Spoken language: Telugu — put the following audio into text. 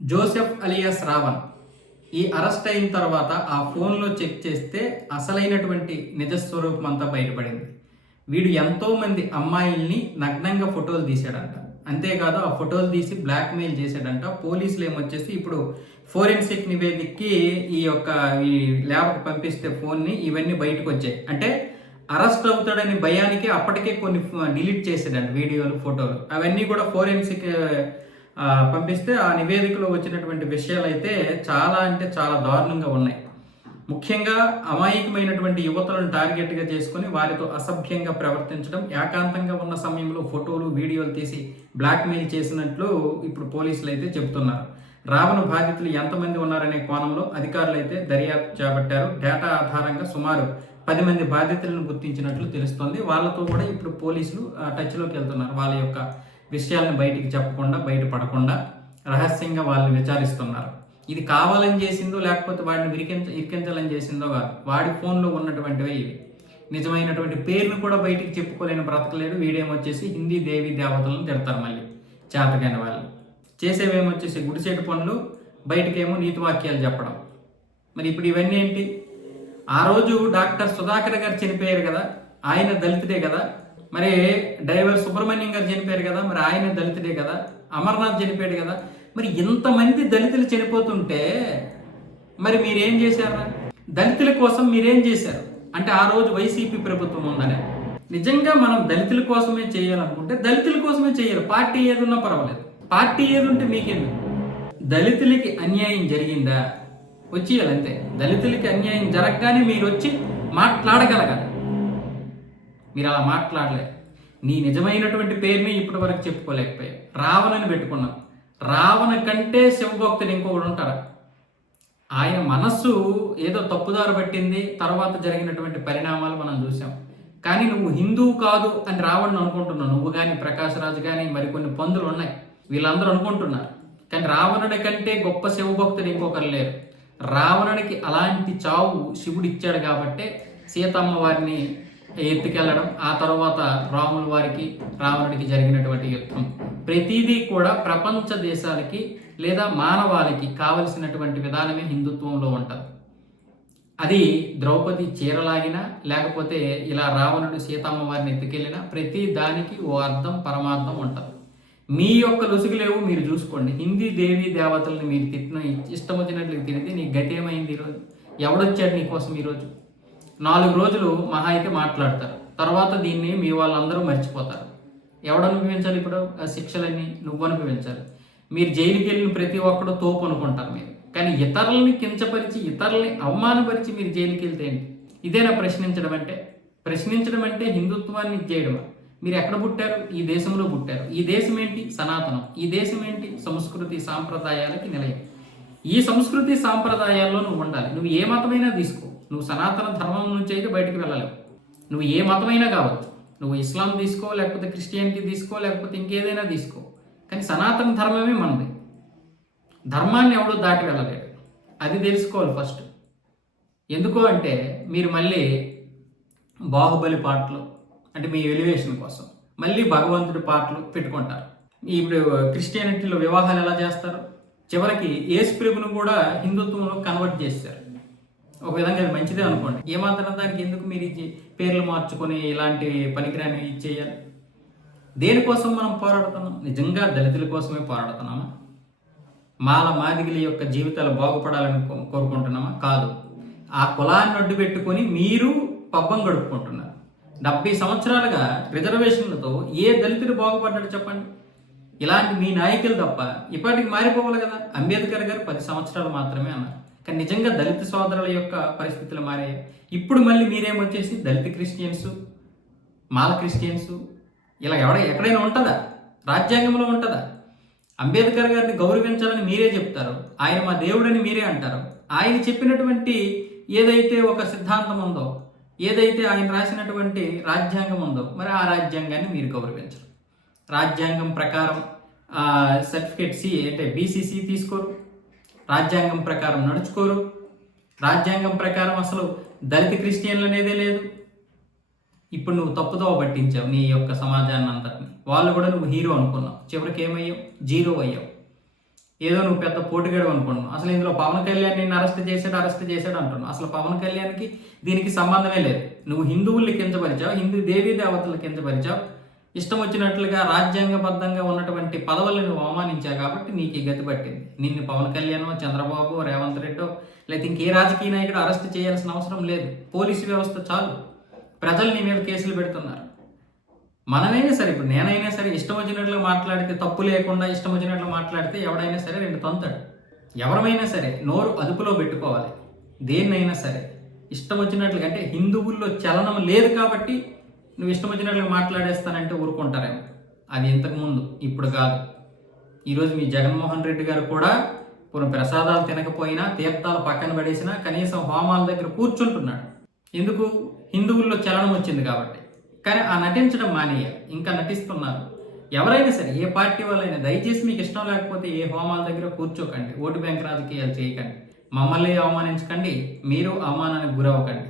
జోసెఫ్ అలియాస్ రావణ్ ఈ అరెస్ట్ అయిన తర్వాత ఆ ఫోన్లో చెక్ చేస్తే అసలైనటువంటి నిజస్వరూపం అంతా బయటపడింది. వీడు ఎంతోమంది అమ్మాయిల్ని నగ్నంగా ఫోటోలు తీశాడంట. అంతేకాదు ఆ ఫోటోలు తీసి బ్లాక్మెయిల్ చేశాడంట. పోలీసులు ఏమొచ్చేసి ఇప్పుడు ఫోరెన్సిక్ నివేదికకి ఈ ల్యాబ్కి పంపిస్తే ఫోన్ని ఇవన్నీ బయటకు వచ్చాయి. అంటే అరెస్ట్ అవుతాడని భయానికి అప్పటికే కొన్ని డిలీట్ చేసాడంట వీడియోలు, ఫోటోలు. అవన్నీ కూడా ఫోరెన్సిక్ పంపిస్తే ఆ నివేదికలో వచ్చినటువంటి విషయాలు అయితే చాలా అంటే చాలా దారుణంగా ఉన్నాయి. ముఖ్యంగా అమాయకమైనటువంటి యువతులను టార్గెట్గా చేసుకుని వారితో అసభ్యంగా ప్రవర్తించడం, ఏకాంతంగా ఉన్న సమయంలో ఫోటోలు, వీడియోలు తీసి బ్లాక్మెయిల్ చేసినట్లు ఇప్పుడు పోలీసులు అయితే చెబుతున్నారు. రావణ బాధితులు ఎంతమంది ఉన్నారనే కోణంలో అధికారులు అయితే దర్యాప్తు చేపట్టారు. డేటా ఆధారంగా సుమారు 10 మంది బాధితులను గుర్తించినట్లు తెలుస్తోంది. వాళ్ళతో కూడా ఇప్పుడు పోలీసులు టచ్లోకి వెళ్తున్నారు. వాళ్ళ యొక్క విషయాలను బయటికి చెప్పకుండా, బయటపడకుండా రహస్యంగా వాళ్ళని విచారిస్తున్నారు. ఇది కావాలని చేసిందో లేకపోతే వాడిని ఇరికించాలని చేసిందో కాదు. వాడి ఫోన్లో ఉన్నటువంటివే ఇవి. నిజమైనటువంటి పేరును కూడా బయటికి చెప్పుకోలేని బ్రతకలేడు. వీడేమొచ్చేసి హిందీ దేవి దేవతలను తిడతారు. మళ్ళీ చేతగాని వాళ్ళు చేసేవేమొచ్చేసి గుడిసేటు పనులు, బయటకేమో నీతి వాక్యాలు చెప్పడం. మరి ఇప్పుడు ఇవన్నీ ఏంటి? ఆ రోజు డాక్టర్ సుధాకర్ గారు చనిపోయారు కదా, ఆయన దళితుడే కదా. మరి డ్రైవర్ సుబ్రహ్మణ్యం గారు చనిపోయారు కదా, మరి ఆయన దళితుడే కదా. అమర్నాథ్ చనిపోయాడు కదా. మరి ఇంతమంది దళితులు చనిపోతుంటే మరి మీరేం చేశారా? దళితుల కోసం మీరేం చేశారు? అంటే ఆ రోజు వైసీపీ ప్రభుత్వం ఉందనే. నిజంగా మనం దళితుల కోసమే చేయాలనుకుంటే దళితుల కోసమే చేయాలి. పార్టీ ఏదున్నా పర్వాలేదు. పార్టీ ఏది ఉంటే మీకెందుకు? దళితులకి అన్యాయం జరిగిందా వచ్చేయాలి అంతే. దళితులకి అన్యాయం జరగగానే మీరు వచ్చి మాట్లాడగలగాలి. మీరు అలా మాట్లాడలేదు. నీ నిజమైనటువంటి పేరుని ఇప్పటి వరకు చెప్పుకోలేకపోయావు. రావణని పెట్టుకున్నావు. రావణ కంటే శివభక్తుడు ఇంకొకడు ఉంటారా? ఆయన మనస్సు ఏదో తప్పుదారు పట్టింది. తర్వాత జరిగినటువంటి పరిణామాలు మనం చూసాం. కానీ నువ్వు హిందువు కాదు అని రావణ్ణి అనుకుంటున్నావు. నువ్వు కానీ, ప్రకాష్ రాజు కానీ, మరికొన్ని పందులు ఉన్నాయి, వీళ్ళందరూ అనుకుంటున్నారు. కానీ రావణుడి కంటే గొప్ప శివభక్తుడు ఇంకొకరు లేరు. రావణుడికి అలాంటి చావు శివుడు ఇచ్చాడు కాబట్టే సీతమ్మ వారిని ఎత్తుకెళ్ళడం, ఆ తర్వాత రాముల వారికి రావణుడికి జరిగినటువంటి యుద్ధం, ప్రతిదీ కూడా ప్రపంచ దేశాలకి లేదా మానవాళికి కావలసినటువంటి విధానమే హిందుత్వంలో ఉంటుంది. అది ద్రౌపది చీరలాగినా లేకపోతే ఇలా రావణుడు సీతమ్మ వారిని ఎత్తుకెళ్ళినా ప్రతి దానికి ఓ అర్థం, పరమార్థం ఉంటుంది. మీ యొక్క లుసుగులేవు మీరు చూసుకోండి. హిందీ దేవి దేవతల్ని మీరు తిట్టిన ఇష్టం వచ్చినట్లు తిరిగితే నీ గతి ఏమైంది? ఈరోజు ఎవడొచ్చాడు నీకోసం? ఈరోజు 4 రోజులు మహా అయితే మాట్లాడతారు. తర్వాత దీన్ని మీ వాళ్ళందరూ మర్చిపోతారు. ఎవడు అనుభవించాలి ఇప్పుడు ఆ శిక్షలన్నీ? నువ్వు అనుభవించాలి. మీరు జైలుకి వెళ్ళిన ప్రతి ఒక్కడు తోపు అనుకుంటారు మీరు. కానీ ఇతరులని కించపరిచి, ఇతరులని అవమానపరిచి మీరు జైలుకి వెళ్తే ఏంటి? ఇదేనా ప్రశ్నించడం అంటే? ప్రశ్నించడం అంటే హిందుత్వాన్ని చేయడమా? మీరు ఎక్కడ పుట్టారు? ఈ దేశంలో పుట్టారు. ఈ దేశం ఏంటి? సనాతనం. ఈ దేశం ఏంటి? సంస్కృతి సాంప్రదాయాలకి నిలయం. ఈ సంస్కృతి సాంప్రదాయాల్లో నువ్వు ఉండాలి. నువ్వు ఏ మతమైనా తీసుకో. నువ్వు సనాతన ధర్మం నుంచి అయితే బయటకు వెళ్ళలేవు. నువ్వు ఏ మతమైనా కావచ్చు. నువ్వు ఇస్లాం తీసుకో, లేకపోతే క్రిస్టియానిటీ తీసుకో, లేకపోతే ఇంకేదైనా తీసుకో. కానీ సనాతన ధర్మమే మనది. ధర్మాన్ని ఎవడో దాటి వెళ్ళలేడు. అది తెలుసుకోవాలి ఫస్ట్. ఎందుకు అంటే మీరు మళ్ళీ బాహుబలి పాటలు అంటే మీ ఎలివేషన్ కోసం మళ్ళీ భగవంతుడి పాటలు పెట్టుకుంటారు. ఇప్పుడు క్రిస్టియానిటీలో వివాహాలు ఎలా చేస్తారు? చివరికి యేసు ప్రభువును కూడా హిందుత్వంలో కన్వర్ట్ చేశారు. ఒక విధంగా అది మంచిదే అనుకోండి. ఏమాత్రం దానికి ఎందుకు మీరు పేర్లు మార్చుకొని ఇలాంటి పనికిరాని ఇచ్చేయాలి? దేనికోసం మనం పోరాడుతున్నాం? నిజంగా దళితుల కోసమే పోరాడుతున్నామా? మాల మాదిగల యొక్క జీవితాలు బాగుపడాలని కోరుకుంటున్నామా? కాదు. ఆ కులాన్ని అడ్డు పెట్టుకొని మీరు పబ్బం గడుపుకుంటున్నారు. 70 సంవత్సరాలుగా రిజర్వేషన్లతో ఏ దళితుడు బాగుపడ్డాడు చెప్పండి? ఇలాంటి మీ నాయకులు తప్ప. ఇప్పటికి మారిపోవాలి కదా. అంబేద్కర్ గారు 10 సంవత్సరాలు మాత్రమే అన్నారు. కానీ నిజంగా దళిత సోదరుల యొక్క పరిస్థితులు మారాయి. ఇప్పుడు మళ్ళీ మీరేమొచ్చేసి దళిత క్రిస్టియన్స్, మాల క్రిస్టియన్స్ ఇలా ఎక్కడైనా ఉంటుందా? రాజ్యాంగంలో ఉంటుందా? అంబేద్కర్ గారిని గౌరవించాలని మీరే చెప్తారు. ఆయన మా దేవుడని మీరే అంటారు. ఆయన చెప్పినటువంటి ఏదైతే ఒక సిద్ధాంతం ఉందో, ఏదైతే ఆయన రాసినటువంటి రాజ్యాంగం ఉందో, మరి ఆ రాజ్యాంగాన్ని మీరు గౌరవించరు. రాజ్యాంగం ప్రకారం సర్టిఫికేట్ సి అంటే బీసీసీ తీసుకోరు. రాజ్యాంగం ప్రకారం నడుచుకోరు. రాజ్యాంగం ప్రకారం అసలు దళిత క్రిస్టియన్లు అనేదే లేదు. ఇప్పుడు నువ్వు తప్పుదోవ పట్టించావు నీ యొక్క సమాజాన్ని అంతటిని. వాళ్ళు కూడా నువ్వు హీరో అనుకున్నావు. చివరికి ఏమయ్యావు? జీరో అయ్యావు. ఏదో నువ్వు పెద్ద పోటుగాడు అనుకుంటున్నావు. అసలు ఇందులో పవన్ కళ్యాణ్ నిన్ను అరెస్ట్ చేశాడు అంటున్నావు. అసలు పవన్ కళ్యాణ్కి దీనికి సంబంధమే లేదు. నువ్వు హిందువుల్ని కించపరిచావు, హిందూ దేవీ దేవతలు కించపరిచావు, ఇష్టం వచ్చినట్లుగా రాజ్యాంగబద్ధంగా ఉన్నటువంటి పదవులను నువ్వు అవమానించావు కాబట్టి నీకు ఈ గతి పట్టింది. నిన్ను పవన్ కళ్యాణ్, చంద్రబాబు, రేవంత్ రెడ్డో లేకపోతే ఇంకే రాజకీయ నాయకుడు అరెస్ట్ చేయాల్సిన అవసరం లేదు. పోలీసు వ్యవస్థ చాలు. ప్రజలు నీ మీద కేసులు పెడుతున్నారు. మనమైనా సరే, ఇప్పుడు నేనైనా సరే ఇష్టం వచ్చినట్లు మాట్లాడితే, తప్పు లేకుండా ఇష్టం వచ్చినట్లు మాట్లాడితే ఎవడైనా సరే రెండు తంతాడు. ఎవరమైనా సరే నోరు అదుపులో పెట్టుకోవాలి. దేన్నైనా సరే ఇష్టం వచ్చినట్లుగా, అంటే హిందువుల్లో చలనం లేదు కాబట్టి నువ్వు ఇష్టం వచ్చినట్లుగా మాట్లాడేస్తానంటే ఊరుకుంటారేమో. అది ఇంతకుముందు, ఇప్పుడు కాదు. ఈరోజు మీ జగన్మోహన్ రెడ్డి గారు కూడా ప్రసాదాలు తినకపోయినా, తీర్థాలు పక్కన పడేసినా కనీసం హోమాల దగ్గర కూర్చుంటున్నాడు. ఎందుకు? హిందువుల్లో చలనం వచ్చింది కాబట్టి. కానీ ఆ నటించడం మానేయాలి. ఇంకా నటిస్తున్నారు. ఎవరైనా సరే, ఏ పార్టీ వాళ్ళైనా దయచేసి మీకు ఇష్టం లేకపోతే ఏ హోమాల దగ్గర కూర్చోకండి. ఓటు బ్యాంక్ రాజకీయాలు చేయకండి. మమ్మల్ని అవమానించకండి, మీరు అవమానానికి గురవ్వకండి.